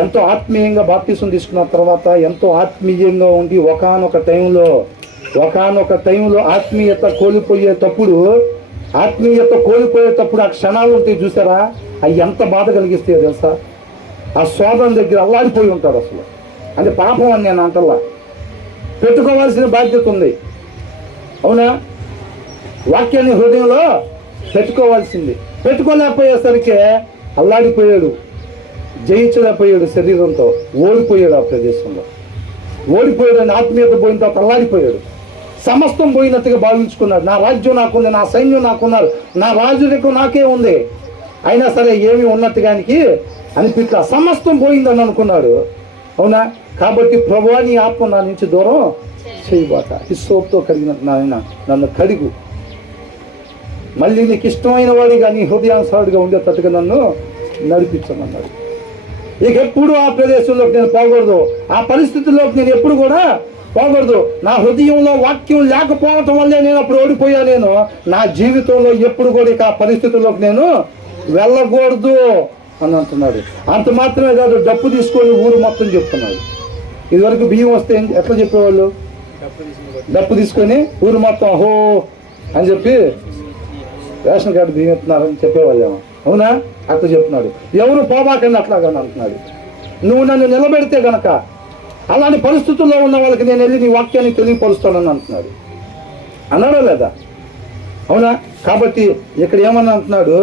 ఎంతో ఆత్మీయంగా బాప్తిసం తీసుకున్న తర్వాత ఎంతో ఆత్మీయంగా ఉండి ఒకానొక టైంలో ఆత్మీయత కోల్పోయేటప్పుడు ఆ క్షణాలు ఉంటాయి చూసారా, అవి ఎంత బాధ కలిగిస్తాయో తెలుసా. ఆ శోధన దగ్గర అల్లాడిపోయి ఉంటాడు అసలు. అంటే పాపం అని నేను అంటల్లా, పెట్టుకోవాల్సిన బాధ్యత ఉంది. అవునా? వాక్యాన్ని హృదయంలో పెట్టుకోవాల్సింది. పెట్టుకోలేకపోయేసరికి అల్లాడిపోయాడు, జయించలేకపోయాడు, శరీరంతో ఓడిపోయాడు. ఆ ప్రదేశంలో ఓడిపోయాడు. అని ఆత్మీయత పోయిన తర్వాత అల్లాడిపోయాడు. సమస్తం పోయినట్టుగా భావించుకున్నాడు. నా రాజ్యం నాకుంది, నా సైన్యం నాకున్నారు, నా రాజులకు నాకే ఉంది, అయినా సరే ఏమీ ఉన్నట్టుగానికి అనిపించా, సమస్తం పోయిందని అనుకున్నాడు. అవునా? కాబట్టి ప్రభువా నీ ఆత్మ నా నుంచి దూరం చేయబాట, ఈ సోపుతో కడిగినట్టు నాయన నన్ను కడుగు, మళ్ళీ నీకు ఇష్టమైన వాడిగా నీ హృదయానుసారుడిగా ఉండేటట్టుగా నన్ను నడిపించమన్నాడు. ఇక ఎప్పుడు ఆ ప్రదేశంలోకి నేను పోకూడదు, ఆ పరిస్థితుల్లోకి నేను ఎప్పుడు కూడా పోకూడదు. నా హృదయంలో వాక్యం లేకపోవటం వల్లే నేను అప్పుడు ఓడిపోయా. నేను నా జీవితంలో ఎప్పుడు కూడా ఇక ఆ పరిస్థితుల్లోకి నేను వెళ్ళకూడదు అని అంటున్నాడు. అంత మాత్రమే కాదు, డప్పు తీసుకొని ఊరు మొత్తం చెప్తున్నాడు. ఇదివరకు బియ్యం వస్తే ఎట్లా చెప్పేవాళ్ళు? డప్పు తీసుకొని ఊరు మొత్తం అహో అని చెప్పి రేషన్ కార్డు బియ్యం ఇస్తున్నారని చెప్పేవాళ్ళేమో. అవునా? అట్లా చెప్తున్నాడు. ఎవరు పోబాకండి అట్లాగని అంటున్నాడు. నువ్వు నన్ను నిలబెడితే గనక అలాంటి పరిస్థితుల్లో ఉన్న వాళ్ళకి నేను వెళ్ళి నీ వాక్యాన్ని తెలియపరుస్తానని అంటున్నాడు. అన్నాడా లేదా? అవునా? కాబట్టి ఇక్కడ ఏమన్నా అంటున్నాడు,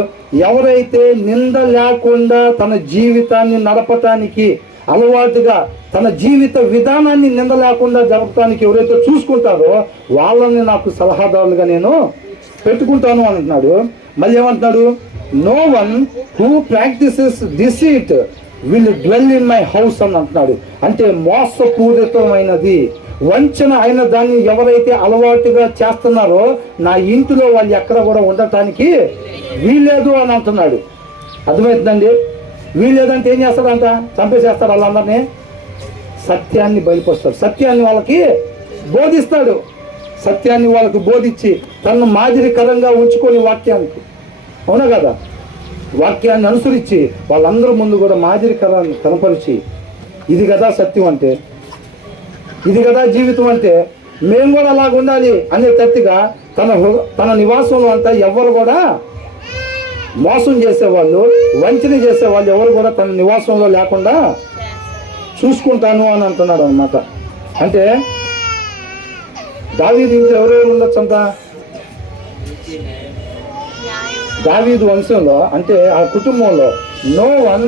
ఎవరైతే నింద లేకుండా తన జీవితాన్ని నడపటానికి అలవాటుగా, తన జీవిత విధానాన్ని నింద లేకుండా జరపటానికి ఎవరైతే చూసుకుంటారో వాళ్ళని నాకు సలహాదారులుగా నేను పెట్టుకుంటాను అంటున్నాడు. మళ్ళీ ఏమంటున్నాడు, no one who practises deceit will dwell in my house అని అంటున్నాడు. అంటే మోసపూరితమైనది, వంచన అయిన దాన్ని ఎవరైతే అలవాటుగా చేస్తున్నారో నా ఇంటిలో వాళ్ళు ఎక్కడ కూడా ఉండటానికి వీల్లేదు అని అంటున్నాడు. అర్థమవుతుందండి? వీల్లేదంటే ఏం చేస్తాడంట? చంపేసేస్తాడు వాళ్ళందరినీ. సత్యాన్ని బయలుపరుస్తాడు, సత్యాన్ని వాళ్ళకి బోధిస్తాడు. సత్యాన్ని వాళ్ళకి బోధించి తనను మాదిరికరంగా ఉంచుకొని వాక్యానికి, అవునా కదా, వాక్యాన్ని అనుసరించి వాళ్ళందరూ ముందు కూడా మాదిరికరాన్ని కనపరిచి, ఇది కదా సత్యం అంటే, ఇది కదా జీవితం అంటే, మేము కూడా అలాగ ఉండాలి అనేటట్టుగా తన నివాసంలో అంతా ఎవరు కూడా మోసం చేసేవాళ్ళు, వంచన చేసేవాళ్ళు ఎవరు కూడా తన నివాసంలో లేకుండా చూసుకుంటాను అని అంటున్నాడు అన్నమాట. అంటే దావీదు ఇంట్లో ఎవరెవరు ఉండొచ్చు అంత? దావీదు వంశంలో అంటే ఆ కుటుంబంలో నో వన్